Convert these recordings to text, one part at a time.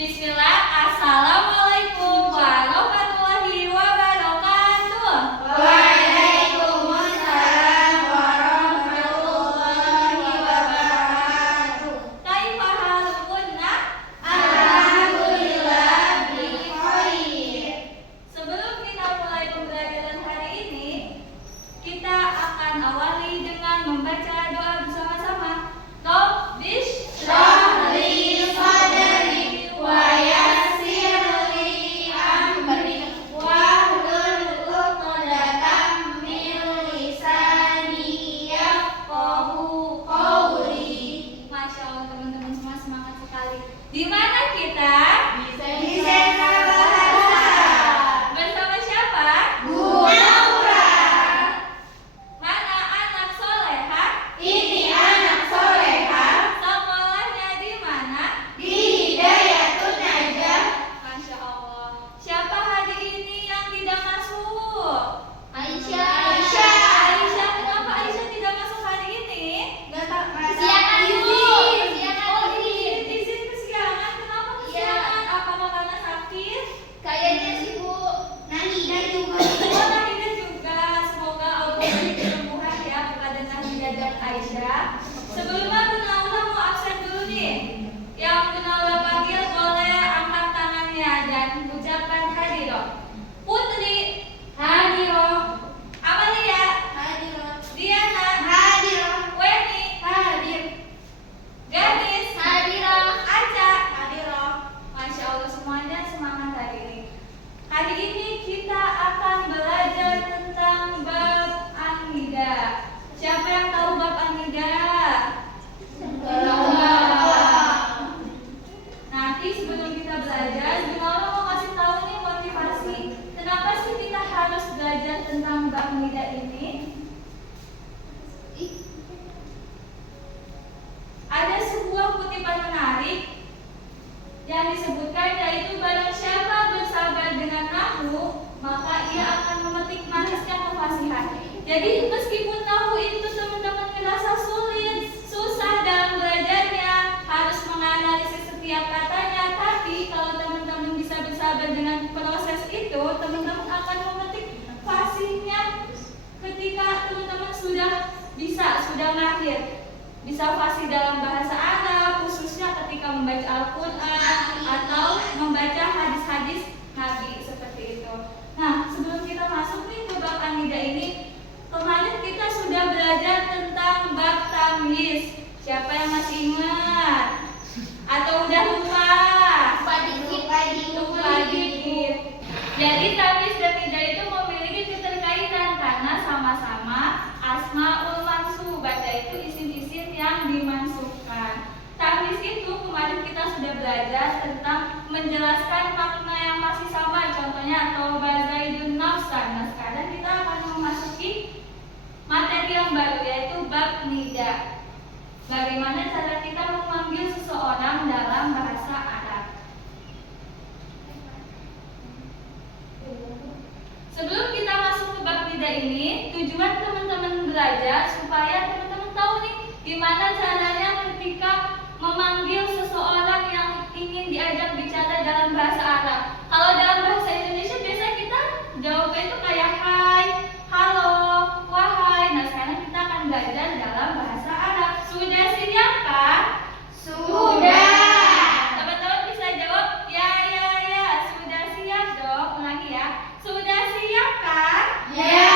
Bismillah, Assalamualaikum warahmatullahi wabarakatuh. Waalaikumsalam warahmatullahi wabarakatuh. Kaifa halukunna? Alhamdulillah bikhair. Sebelum kita mulai pembelajaran hari ini, kita akan awali dengan membaca doa bersama-sama. Rabbish Shrah li sadri wa yassir li amri wahlul 'uqdatam min lisani yafqahu qawli. Masya Allah, teman-teman semua semangat sekali. Di mana kita? Di Sena Bahasa. Bersama siapa? Bu Naura. Mana anak soleha? Ini anak soleha Sekolahnya di mana? di Hidayatun Najah. Masya Allah. Siapa hari ini yang tidak masuk? Aisyah. Aisyah, kenapa Aisyah tidak masuk hari ini? Kesiangan dulu. Oh, izin kesiangan. Kenapa kesiangan? Apakah karena sakit? Kayaknya sih Bu. Nahida juga. Oh, Nahida juga. Semoga Allah beri kesembuhan ya kepada Nahida dan Aisyah. Sebelumnya Bu Naula mau absen dulu nih. Yang Bu Naula panggil boleh angkat tangannya dan ucapkan hadiroh. Putri hadiroh. Amalia, Hadir. Diana, Hadir. Weni, Hadir. Gadis, Hadir. Aca. Hadir. Masya Allah, semuanya semangat hari ini. Hari ini kita akan belajar tentang bab An-Nida. Siapa yang tahu bab An-Nida? Nanti sebelum kita belajar, Gunawan mau kasih tahu nih motivasi. Kenapa sih kita harus belajar tentang bab An-Nida ini? Ada sebuah kutipan menarik yang disebutkan, yaitu barang siapa bersabar dengan nahwu, maka ia akan memetik manisnya kefasihan. Jadi meskipun nahwu itu teman-teman merasa sulit, susah dalam belajarnya, harus menganalisis setiap katanya, tapi kalau teman-teman bisa bersabar dengan proses itu, teman-teman akan memetik fasihnya ketika teman-teman sudah mahir. Bisa fasih dalam bahasa Arab, khususnya ketika membaca Al-Quran atau membaca hadis-hadis Nabi seperti itu. Nah, sebelum kita masuk nih ke bab An-Nida ini, kemarin kita sudah belajar tentang bab tamyiz. Siapa yang masih ingat? Atau udah lupa? Lupa dikit. Jadi tamyiz dan nida itu memiliki keterkaitan karena sama-sama asmaul mansubat, yaitu isim-isim yang dimansubkan. Tamyiz itu kemarin kita sudah belajar tentang menjelaskan makna yang masih sama, contohnya atau bazaidun nafsan. Nah, sekarang kita akan memasuki materi yang baru, yaitu bab nida. Bagaimana cara kita memanggil seseorang dalam bahasa Arab. Sebelum kita masuk ke bab nida ini, tujuan teman-teman belajar supaya teman-teman tahu nih gimana caranya ketika memanggil seseorang yang ingin diajak bicara dalam bahasa Arab. Kalau dalam bahasa Indonesia biasanya kita jawabnya itu kayak hai, halo, wahai. Nah, sekarang kita akan belajar dalam bahasa Arab. Sudah siap kan? Sudah. Teman-teman bisa jawab ya. Sudah siap dong. Ulangi ya. Sudah siap kan? Ya.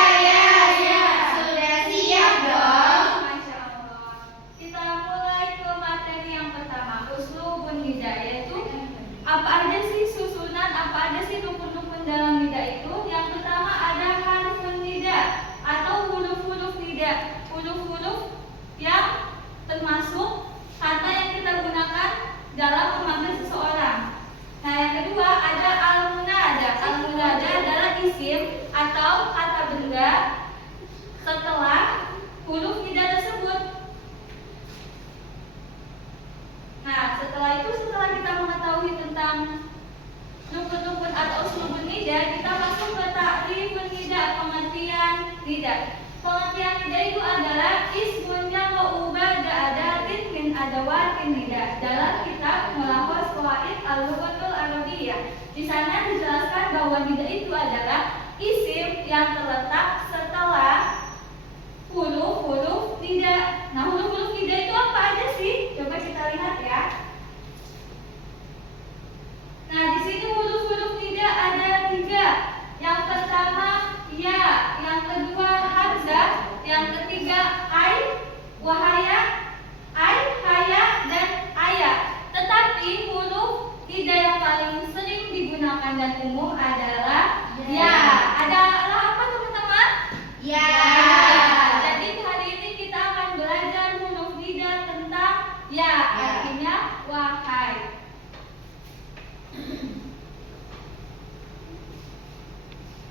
Sudah siap dong. Masya Allah. Kita mulai ke materi yang pertama, uslubun nida, yaitu apa aja sih susunan, apa aja sih rukun-rukun dalam nida itu. Yang pertama ada harfun nida atau huruf-huruf nida, huruf-huruf yang termasuk kata yang kita gunakan dalam memanggil seseorang. Nah, yang kedua ada al-munada. Al-munada adalah isim atau kata benda setelah huruf nida tersebut. Nah, setelah kita mengetahui tentang rukun-rukun atau uslubun nida, kita masuk ke ta'rifun nida, pengertian nida. Pengertian nida itu adalah ismun yang ba'da adatin min adawati Nida dalam kitab Mulahos Qawaid Al-Lughatul Arabiyyah. Di sana dijelaskan bahwa nida itu adalah isim yang terletak setelah huruf-huruf nida. Nah, huruf-huruf nida itu apa aja sih? Coba kita lihat ya. Nah, di sini huruf-huruf nida ada 3. Yang pertama ya, yang kedua hamzah, yang ketiga ai, wahaya, ai, haya, dan ayat. Tetapi huruf nida yang paling sering digunakan dan umum adalah ya. Adalah apa teman-teman? Ya. Jadi hari ini kita akan belajar huruf nida tentang ya, artinya wahai.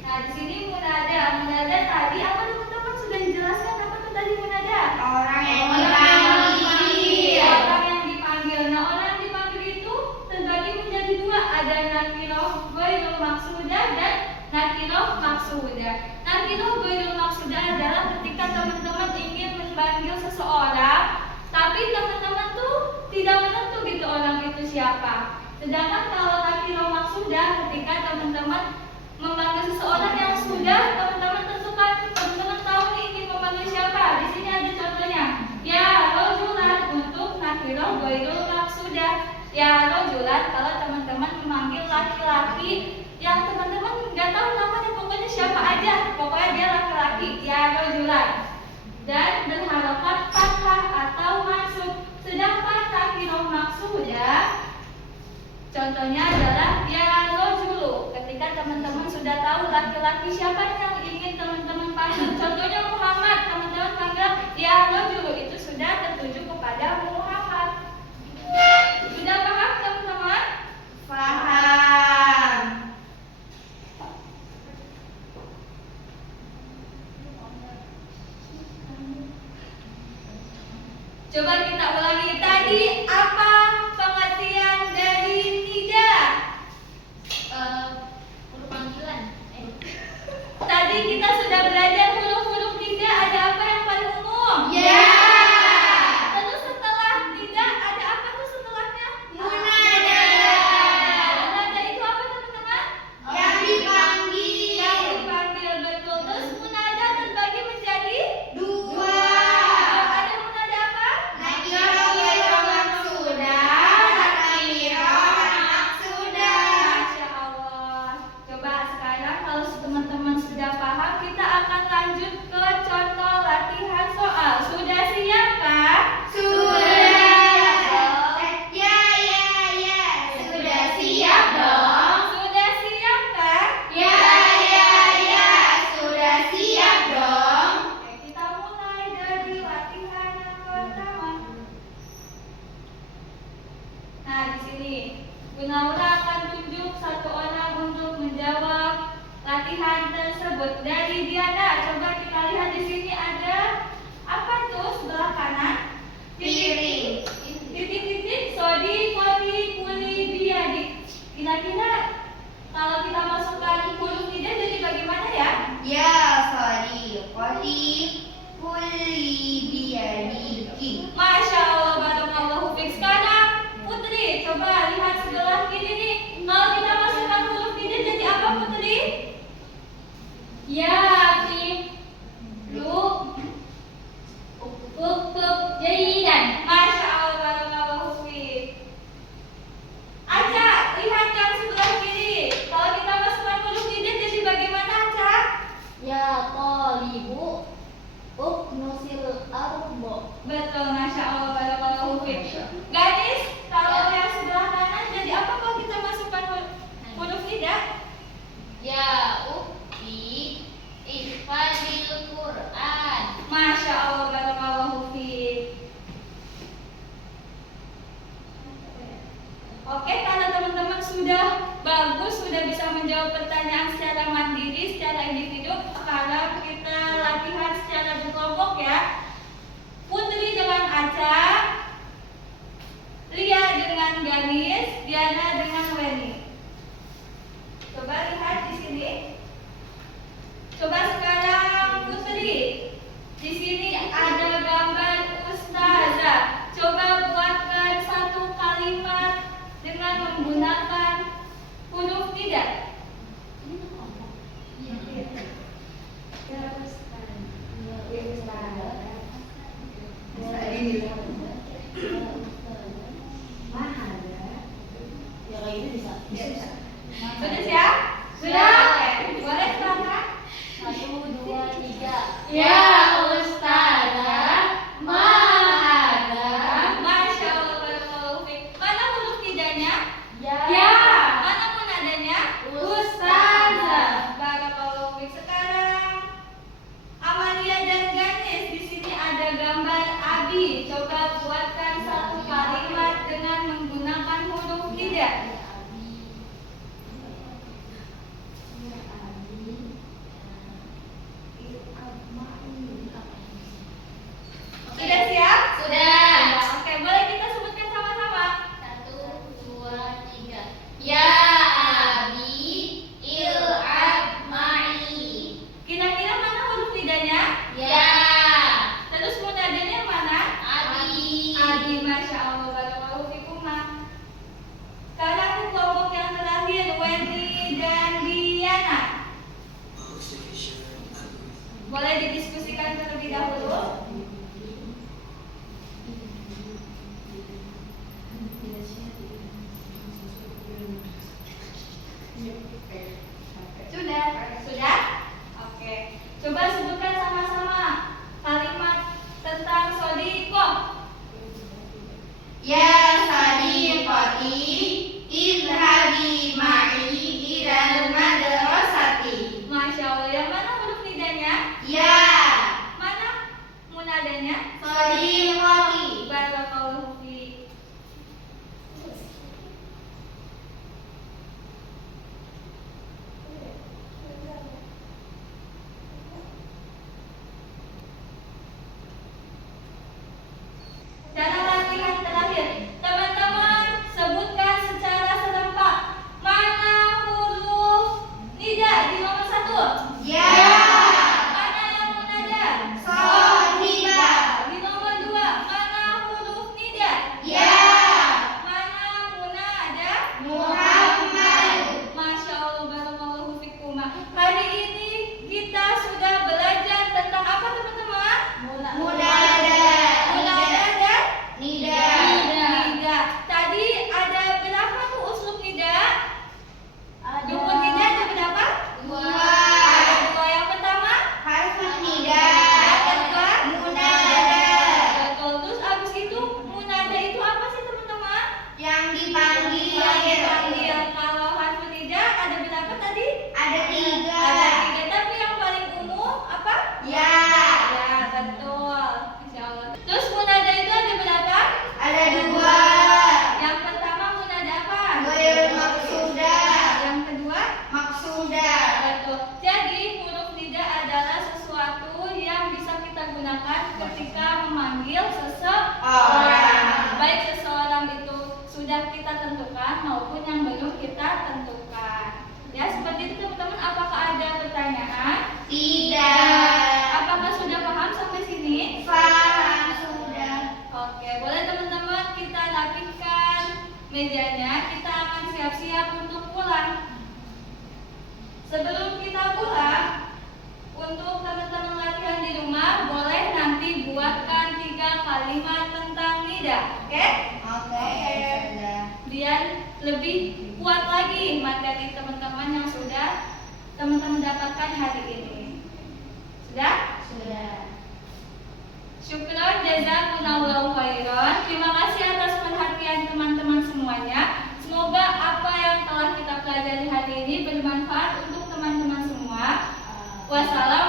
Nah, di sini munada tadi apa teman-teman sudah dijelaskan apa tuh tadi munada? Orang yang dipanggil. dipanggil. Orang yang dipanggil. Nah, orang yang dipanggil itu terbagi menjadi 2, ada nakiroh ghairul maksudah dan nakiroh maksudah. Nakiroh ghairul maksudah adalah ketika teman-teman ingin memanggil seseorang, tapi teman-teman tuh tidak menentu gitu orang itu siapa. Sedangkan kalau nakiroh maksudah ketika teman-teman memanggil seseorang yang sudah teman-teman tentukan, teman-teman tahu nih ingin memanggil siapa. Di sini ada contohnya. Ya rojulan untuk nakiroh ghairul maksudah. Ya rojulan kalau teman-teman memanggil laki-laki yang teman-teman nggak tahu namanya, pokoknya siapa aja, pokoknya dia laki-laki. Ya rojulan. Dan berharakat fathah atau mansub. Sedangkan nakiroh maksudah contohnya adalah ya rojulu. Ketika teman-teman sudah tahu laki-laki siapa yang ingin teman-teman panggil, contohnya Muhammad, teman-teman panggil ya rojulu, itu sudah tertuju kepada Muhammad. Sudah paham teman-teman? Paham. Coba kita ulangi tadi apa pengertian dari nida? Huruf panggilan. Tadi kita sudah belajar huruf-huruf nida ada apa yang paling umum? Ya. Terus setelah nida ada apa tuh setelahnya? Munada. Munada itu apa teman-teman? Yang dipanggil. Yang dipanggil, betul. Terus munada terbagi menjadi 2. ada munada apa? Nakiroh ghairul maksudah. Nakiroh maksudah. Masya Allah. Coba sekarang kalau teman-teman sudah paham, kita akan lanjut ke contoh latihan soal. Sudah siapkah? Sudah. Ya. Sudah siap dong. Sudah siapkah? Ya. Sudah siap dong. Oke, kita mulai dari latihan yang pertama. Nah, di sini Bu Naura akan tunjuk satu orang untuk menjawab latihan tersebut. Dari Diana, coba kita lihat di sini ada apa tuh sebelah kanan? Piring. Titik-titik sodi, kodi, kuli, biadi. Kira-kira kalau kita masukkan huruf nida jadi bagaimana ya? Ya, sorry. Kodi kuli biadiki. Masya Allah, barakallahu fiik. Sekarang Putri, coba lihat sebelah kiri nih. Kalau kita masukkan huruf nida jadi apa Putri? Ya, Tim. Lu. Jadi dan. Masya Allah, barakallahu fiik. Aca, lihat yang sebelah kiri. Kalau kita masukkan huruf nida jadi bagaimana Aca? Ya, tolibu uknusil arbo. Betul, Masya Allah, barakallahu fiik. Gadis, kalau yang sebelah kanan jadi apa kalau kita masukkan huruf nida? Ya, ukti ihfadil Quran. Masya Allah, barakallahu fiik. Oke, karena teman-teman sudah bagus, sudah bisa menjawab pertanyaan secara mandiri, secara individu, sekarang kita latihan secara berkelompok ya. Putri dengan Aca, Lia dengan Ganis, Diana dengan Weni. Coba lihat di sini. Coba sekarang Putri. Di sini ada gambar ustazah. Coba buatkan Sudah siap? Sudah. Oke. Boleh silakan. 1, 2, 3. Ya Ustazah, Mahada. Masya Allah, barakallahu fiik. Mana huruf nidanya? Ya. Mana munadanya? Ustazah. Barakallahu fiik. Sekarang Amalia dan Ganes, di sini ada gambar Abi. Coba buatkan satu kalimat dengan menggunakan huruf nida. Sudah siap? Sudah. Oke, boleh kita sebutkan sama-sama. 1, 2, 3. Ya Abi il'ab ma'i. Kira-kira mana huruf nidanya? Ya Terus munadanya mana? Abi. Abi, masya Allah, barakallahu fikuma. Sekarang kelompok yang terakhir, Wendy dan Diana. Boleh didiskusikan terlebih dahulu. Sudah? Sudah? Oke. Coba sebutkan sama-sama kalimat tentang sodikoh. Ya sadiqati idhabi ma'i ilal madrasati. Masya Allah, yang mana huruf nidanya? Ya Mana munadanya? sadiqati. Barakallahu fiik. Cara latihan terakhir, teman-teman sebutkan secara serempak mana huruf nida di nomor 1. Ya Mana yang munada? sohiba. Di nomor 2, mana huruf nida? Ya Mana munada? Muhammad. Masya Allah, barakallahu fikuma. Hari ini kita sudah belajar tentang apa teman-teman? Munada. Munada dan Nida. nida. Tadi ada berapa tuh uslub nida? Rukun nida ada berapa? Dua. Ada 2. Yang pertama? Harfun nida. Yang kedua? Munada. Betul. Terus abis itu munada itu apa sih teman-teman? Yang dipanggil. Yang dipanggil. Kalau harfun nida ada berapa tadi? Ada 3. Ada 3. Tapi yang paling umum apa? Ya Ya, betul. Masya Allah. Terus munada itu ada berapa? ada 2. Yang pertama munada apa? Ghair maksudah. Yang kedua? Maksudah. Betul. Jadi huruf nida adalah sesuatu yang bisa kita gunakan ketika memanggil seseorang. Baik seseorang itu sudah kita tentukan maupun yang belum kita tentukan. Ya, seperti itu teman-teman. Apakah ada pertanyaan? Tidak. Apakah sudah paham sampai sini? Paham sudah. Oke, boleh teman-teman kita rapihkan mejanya. Kita akan siap-siap untuk pulang. Sebelum kita pulang, untuk teman-teman latihan di rumah, boleh nanti buatkan 3 kalimat tentang nida. Oke? Oke. Sudah. Biar lebih kuat lagi materi teman-teman yang sudah teman-teman dapatkan hari ini. Sudah? Sudah. Syukron, jazakumullahu khairan. Terima kasih atas perhatian teman-teman semuanya. Semoga apa yang telah kita pelajari hari ini bermanfaat untuk teman-teman semua. Wassalam.